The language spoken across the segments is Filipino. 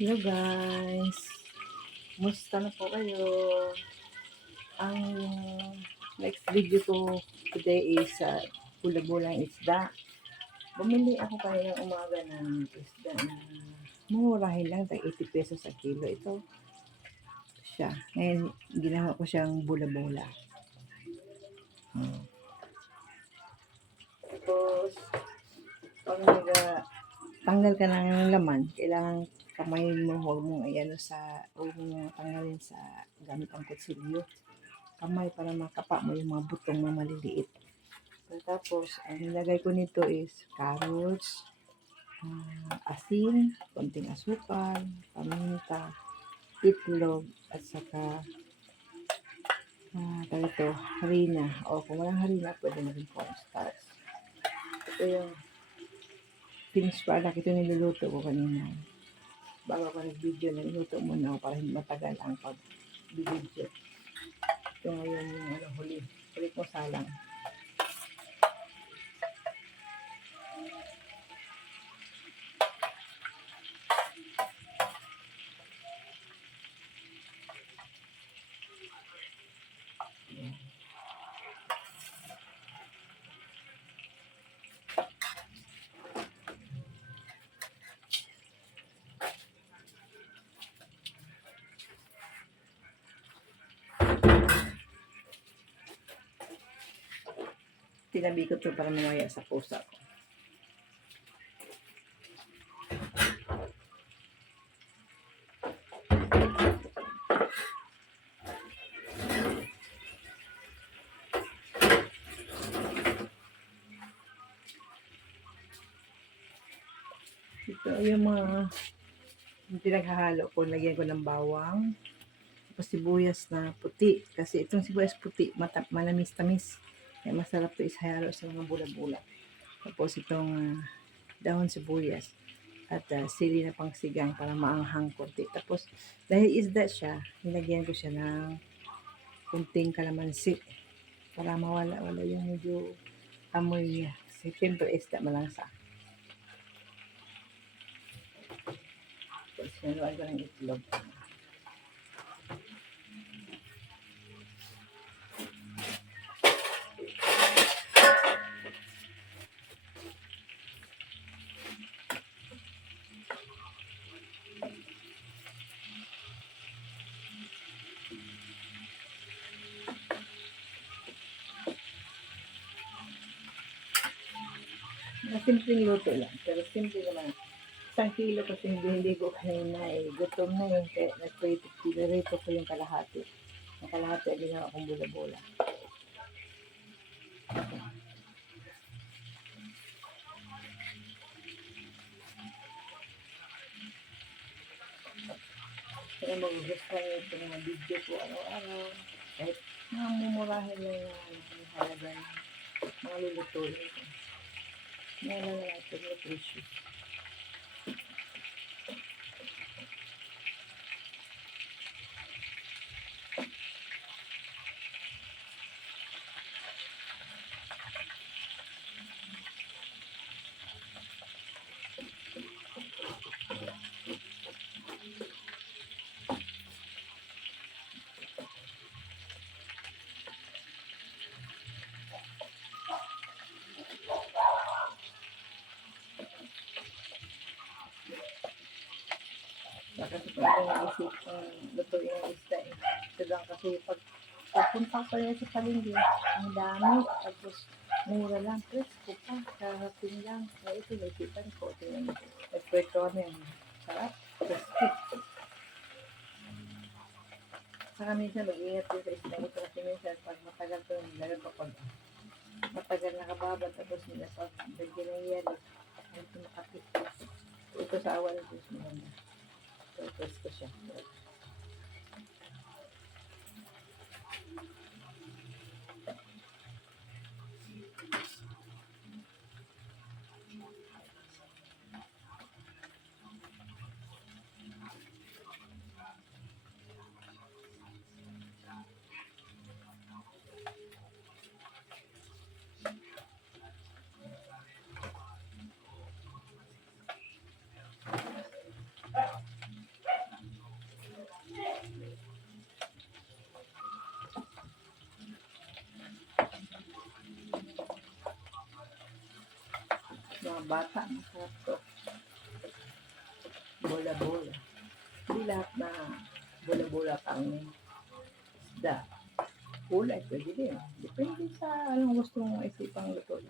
Hello guys, musta na po kayo? Ang next video ko today is bula-bulang isda. Bumili ako kanina umaga ng isda na murahin lang, tag 80 pesos sa kilo. Ito siya. Ngayon, ginawa ko siyang bula-bula. Tapos, pag tanggal ka ng laman, kailangan kamayin mo, huwag mong huwag mong tanggalin sa gamit ang kutsilyo. Kamay para makapa mo yung mga butong na maliliit. So, tapos, ang nilagay ko nito is carrots, asin, konting asukal, paminta, itlog, at saka harina. O kung walang harina, pwede na rin cornstarch. Ito yung finished product. Ito niluluto ko kanina. Bago ako nag-video, niluluto muna ako para hindi matagal ang pag-video. Ito ngayon yung huli ko salang. Tinabi ko ito para mamaya sa pusa ko. Ito yung mga pinaghahalo ko. Lagyan ko ng bawang. Tapos sibuyas na puti. Kasi itong sibuyas puti, manamis-tamis. Kaya masarap ito ishalo sa mga bula-bula. Tapos itong dahon sibuyas. At sili na pangsigang para maanghang konti. Tapos dahil isda siya, nilagyan ko siya ng kunting kalamansi. Para mawala-wala yung medyo amoy niya. Kasi siyempre isda malasa. Tapos sinunuan ko ng itlog. Simpleng luto lang. Pero simple naman. 1 kilo kasi hindi ko kanina gutom na yun. Kaya nag-rito ko yung kalahati. Ang kalahati ay ginawa akong bula-bula. Kaya magugustuhan nyo ito mga video ko araw-araw. Kahit mumurahin lang yung halaga ng mga lulutuin ko. Ngayon na natin nutrition. Kasi pag naisip lutuin ang isda ito lang kasi pag papunta pa rin sa palengke, ang dami, tapos mura lang, presko pa, karating lang. Kaya ito, naisipan ko, tingnan mo. Nagpwesto kami, sarap, presko. Saka minsan mag-ingat din sa isda ito kasi minsan pag matagal ito, lalo kapag matagal nakababad, tapos nila pag bagyan ng yelo, ito makapit. Ito sa awa ng Diyos maganda. Purpose ko siya. mga bata, masarap to. Bola-bola. Hindi lahat na bola-bola pang isda. Kulay, pwede din. Depende sa anong gusto mong isipang luto.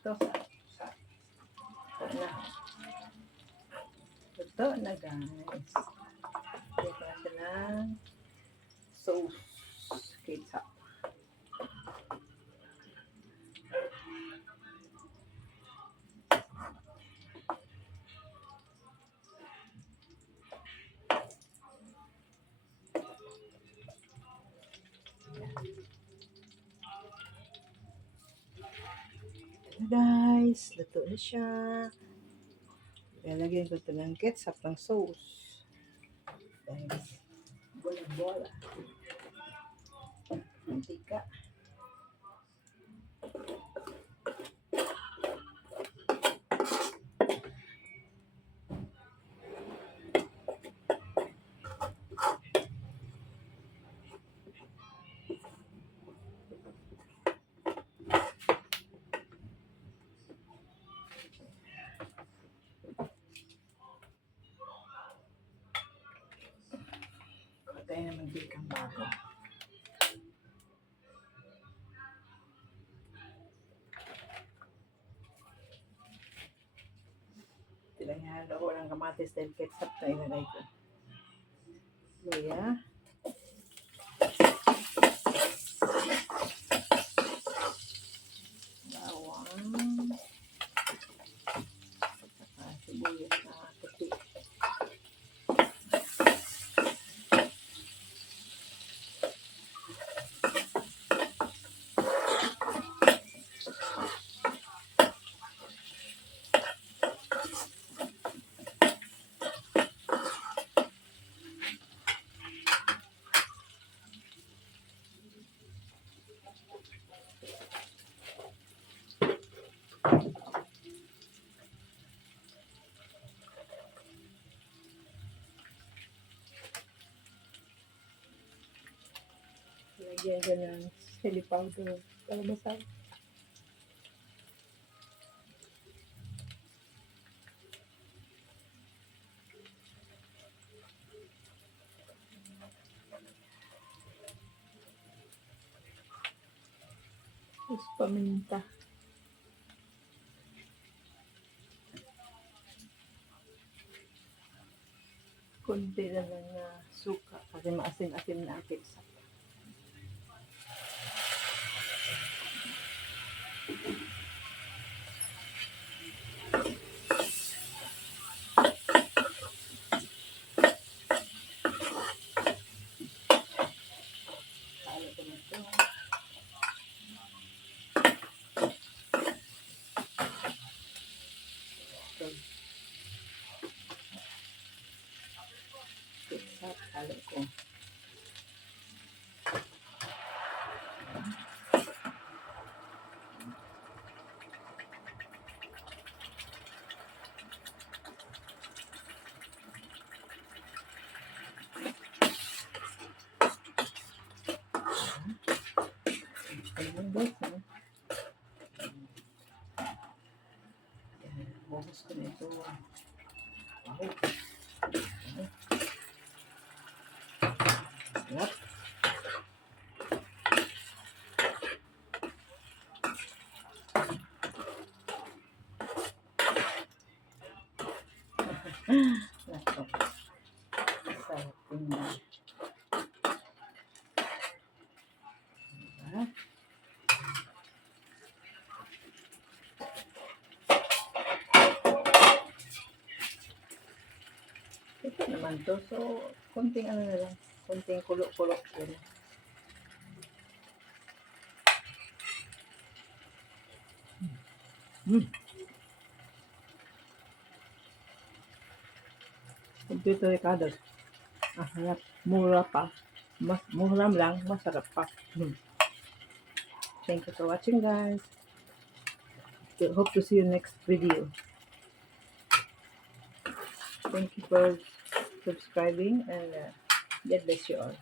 Ito. Ito na guys. Ito na siya ng sauce. Ketchup. Guys, luto na siya. Lalagyan ko ito ng ketchup ng sauce. Guys, bola-bola. Mantika. Tayo na mag-bake ang bago. Tinahalo ko ng kamatis dahil ketchup na ilagay ko. Luya. Bawang. Sibuyas na puti. Lagyan ko ng chili powder para masarap. Tapos paminta. Kunti na lang na suka kasi maasin-asin na ang ketchup. Ayan guys, ha? Bubos ko na ito. Wow. Sarap. Nako. Sarap tingnan. Diba? Ito naman to. So, konting ano na lang. Konting kulok-kulok ko na. Kompleto ricados. Ah, harap. Mura pa. Mas mura lang, masarap pa. Thank you for watching, guys. Hope to see you next video. Thank you for subscribing and God bless you all.